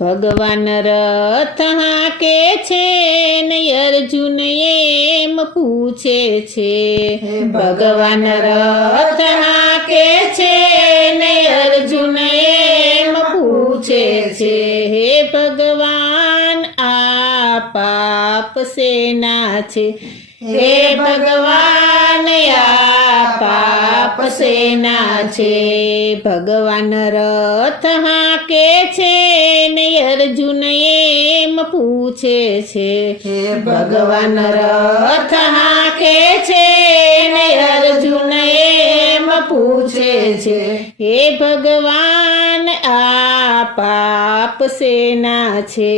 ભગવાન રથ હાકે છે ને અર્જુન એમ પૂછે છે ભગવાન રથ હાકે છે ને અર્જુન એમ પૂછે છે હે ભગવાન આ પાપ શેના છે હે ભગવાન આ પાપ શેના છે ભગવાન રથ હાકે છે ને અર્જુન એમ પૂછે છે ભગવાન રથ હાકે છે ને અર્જુન એમ પૂછે છે હે ભગવાન આ પાપ શેના છે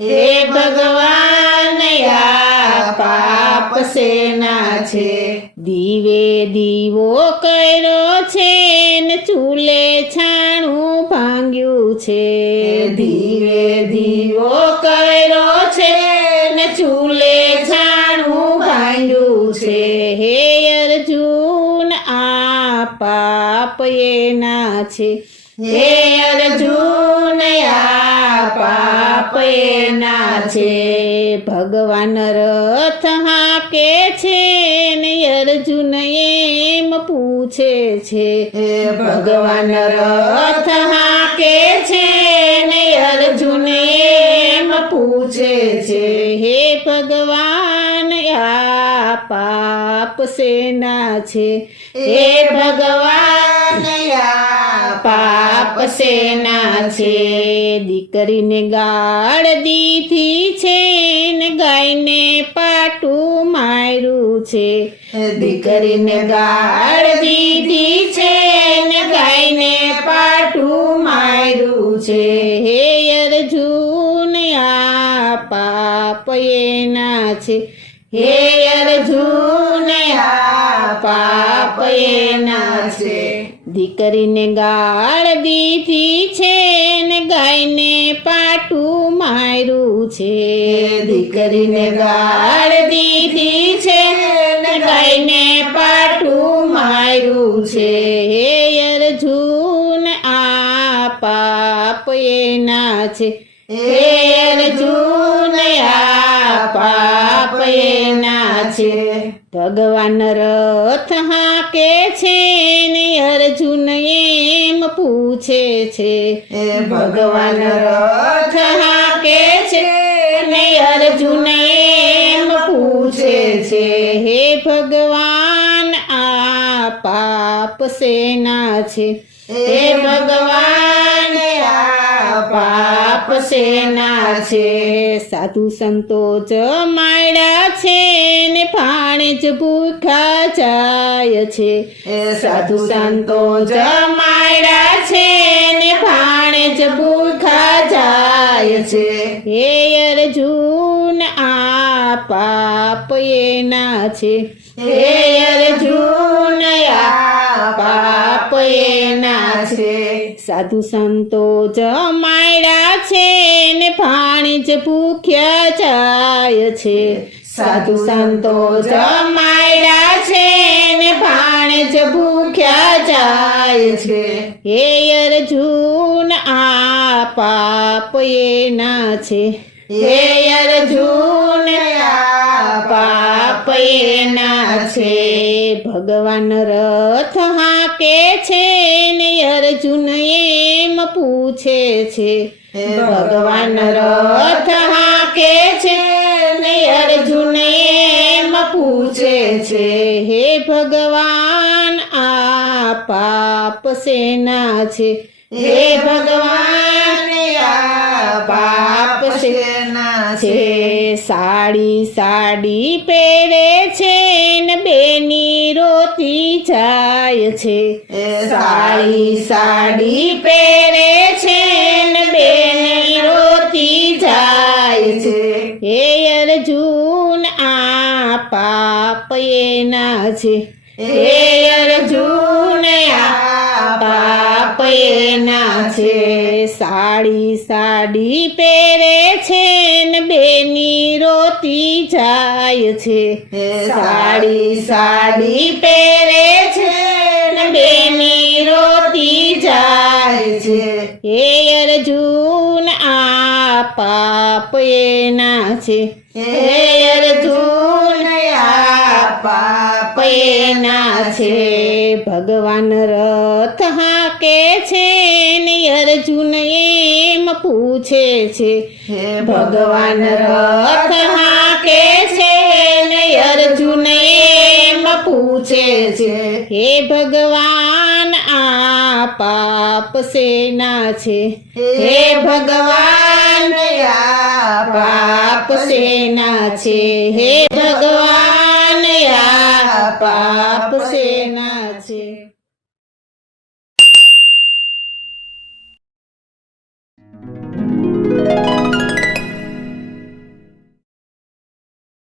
હે ભગવાન આ પાપ શેના છે દીવે દીવો કર્યો છે ને ચૂલે છાણું ભાંગ્યું છે દીવે દીવો કર્યો છે ને ચૂલે છાણું ભાંગ્યું છે હે અર્જુન આ પાપ એના છે હે અર્જુન આ પાપ એના છે ભગવાન રથ હાકે છે ને અર્જુન એમ પૂછે છે ભગવાન રથ હાકે છે ને અર્જુન એમ પૂછે છે હે ભગવાન આ પાપ શેના છે હે ભગવાન આ પાપ શેના છે દીકરીને ગાળ દીધી છે ને ગાયને પાટું માર્યું છે દીકરીને ગાળ દીધી છે ને ગાયને પાટું માર્યું છે હે અર્જુન આ પાપ એના છે હે અર્જુન આ પાપ એના છે દીકરીને ગાળ દીધી છે ને ગાયને પાટું માર્યું છે દીકરીને ગાળ દીધી છે ને ગાયને પાટું માર્યું છે હે અર્જુન આ પાપ એના છે હે અર્જુન આ પાપ એના છે ભગવાન રથ હાકે છે ને અર્જુન એમ પૂછે છે ભગવાન રથ હાકે છે ને અર્જુન એમ પૂછે છે હે ભગવાન આ પાપ શેના છે હે ભગવાન આ પાપ શેના છે સાધુ સંતો જમાડ્યા છે ને ભાણે જ ભૂખા જાય છે સાધુ સંતો જમાડ્યા છે ને ભાણે જ ભૂખા જાય છે હે અર્જુન આ પાપ એના છે હે અર્જુન આ પાપ એના છે સાધુ સંતો જમાડ્યા છે ને ભાણે જ ભૂખ્યા જાય છે સાધુ સંતો જમાડ્યા છે ને ભાણે જ ભૂખ્યા જાય છે હે અર્જુન આ પાપ એના છે હે અર્જુન આ પાપ એના છે ભગવાન રથ હાકે છે ને અર્જુન એમ પૂછે છે ભગવાન રથ હાકે છે ને અર્જુન એમ પૂછે છે હે ભગવાન આ પાપ શેના છે હે ભગવાન આ પાપ શેના છે સાડી સાડી પહેરે છે ને બેની રોતી જાય છે સાડી સાડી પહેરે છે ને બેની રોતી જાય છે હે અર્જુન આ પાપ એના છે હે અર્જુન આ પાપ એના છે સાડી સાડી પહેરે છે ને બેની રોતી જાય છે સાડી સાડી પહેરે છે ને બેની રોતી જાય છે હે અર્જુન આ પાપ એના છે હે અર્જુન આ પાપ એના છે ભગવાન રથ હાકે છે ને અર્જુન એમ પૂછે છે હે ભગવાન રથ હાકે છે ને અર્જુન એમ પૂછે છે હે ભગવાન આ પાપ સેના છે હે ભગવાન આ પાપ સેના છે હે ભગવાન આ પાપ સેના